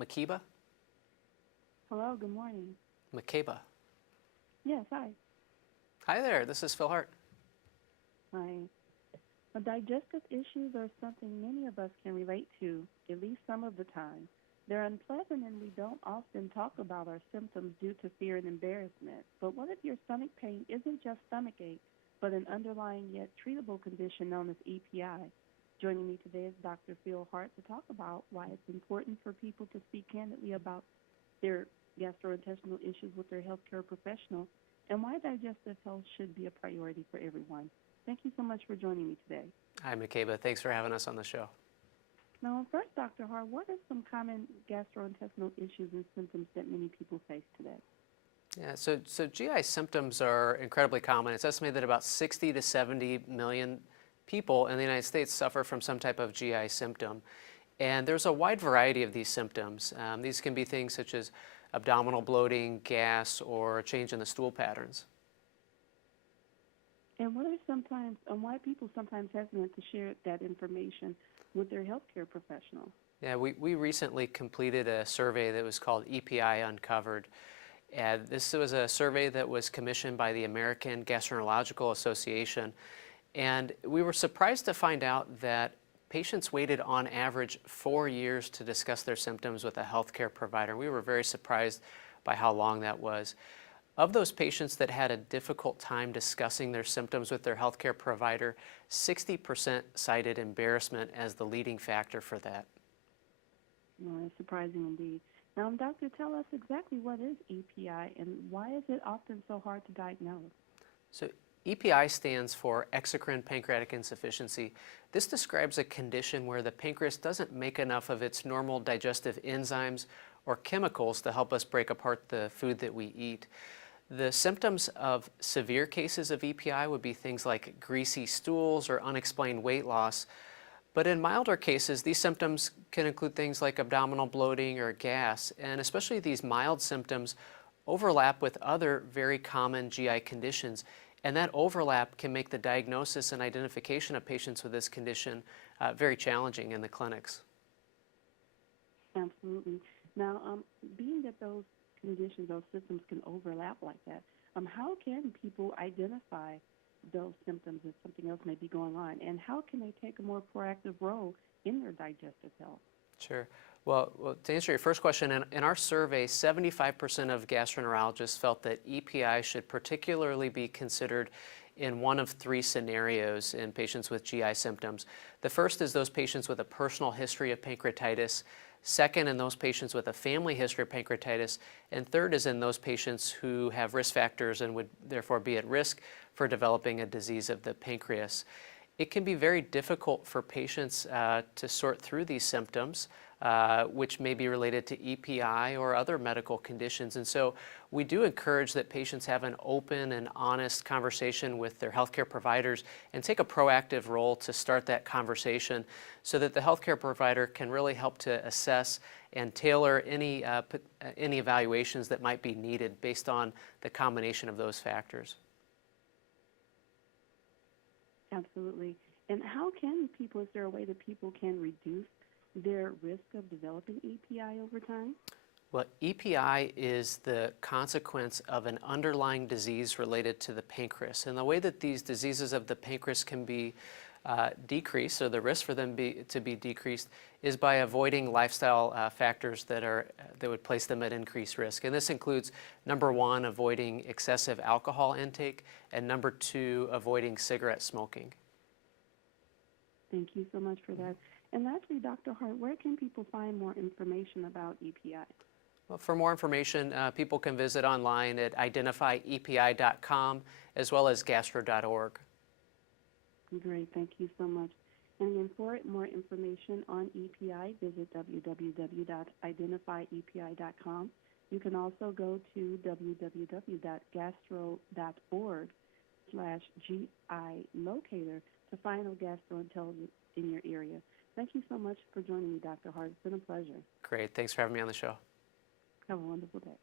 Makeba? Hello, good morning. Makeba. Yes, hi. Hi there, this is Phil Hart. Hi. Digestive issues are something many of us can relate to, at least some of the time. They're unpleasant and we don't often talk about our symptoms due to fear and embarrassment. But what if your stomach pain isn't just stomach ache, but an underlying yet treatable condition known as EPI? Joining me today is Dr. Phillip Hart to talk about why it's important for people to speak candidly about their gastrointestinal issues with their healthcare professional and why digestive health should be a priority for everyone. Thank you so much for joining me today. Hi, Makeba. Thanks for having us on the show. Now, first, Dr. Hart, what are some common gastrointestinal issues and symptoms that many people face today? Yeah, so GI symptoms are incredibly common. It's estimated that about 60 to 70 million people in the United States suffer from some type of GI symptom. And there's a wide variety of these symptoms. These can be things such as abdominal bloating, gas, or a change in the stool patterns. And why people sometimes hesitant to share that information with their healthcare professional? Yeah, we recently completed a survey that was called EPI Uncovered. And this was a survey that was commissioned by the American Gastroenterological Association. And we were surprised to find out that patients waited on average 4 years to discuss their symptoms with a healthcare provider. We were very surprised by how long that was. Of those patients that had a difficult time discussing their symptoms with their healthcare provider, 60% cited embarrassment as the leading factor for that. Well, that's surprising indeed. Now, doctor, tell us exactly what is EPI and why is it often so hard to diagnose? So EPI stands for exocrine pancreatic insufficiency. This describes a condition where the pancreas doesn't make enough of its normal digestive enzymes or chemicals to help us break apart the food that we eat. The symptoms of severe cases of EPI would be things like greasy stools or unexplained weight loss. But in milder cases, these symptoms can include things like abdominal bloating or gas, and especially these mild symptoms overlap with other very common GI conditions, and that overlap can make the diagnosis and identification of patients with this condition very challenging in the clinics. Absolutely. Now, being that those conditions, those symptoms can overlap like that, how can people identify those symptoms if something else may be going on, and how can they take a more proactive role in their digestive health? Sure. Well, to answer your first question, in our survey, 75% of gastroenterologists felt that EPI should particularly be considered in one of three scenarios in patients with GI symptoms. The first is those patients with a personal history of pancreatitis. Second, in those patients with a family history of pancreatitis. And third is in those patients who have risk factors and would therefore be at risk for developing a disease of the pancreas. It can be very difficult for patients to sort through these symptoms, which may be related to EPI or other medical conditions. And so we do encourage that patients have an open and honest conversation with their healthcare providers and take a proactive role to start that conversation so that the healthcare provider can really help to assess and tailor any evaluations that might be needed based on the combination of those factors. Absolutely. And how can people, is there a way that people can reduce their risk of developing EPI over time? Well, EPI is the consequence of an underlying disease related to the pancreas. And the way that these diseases of the pancreas can be decreased, or the risk for them to be decreased, is by avoiding lifestyle factors that would place them at increased risk. And this includes, number one, avoiding excessive alcohol intake, and number two, avoiding cigarette smoking. Thank you so much for that. And lastly, Dr. Hart, where can people find more information about EPI? Well, for more information, people can visit online at identifyepi.com as well as gastro.org. Great, thank you so much. And again, for more information on EPI, visit www.identifyepi.com. You can also go to www.gastro.org/GI-locator to find a gastroenterologist in your area. Thank you so much for joining me, Dr. Hart. It's been a pleasure. Great. Thanks for having me on the show. Have a wonderful day.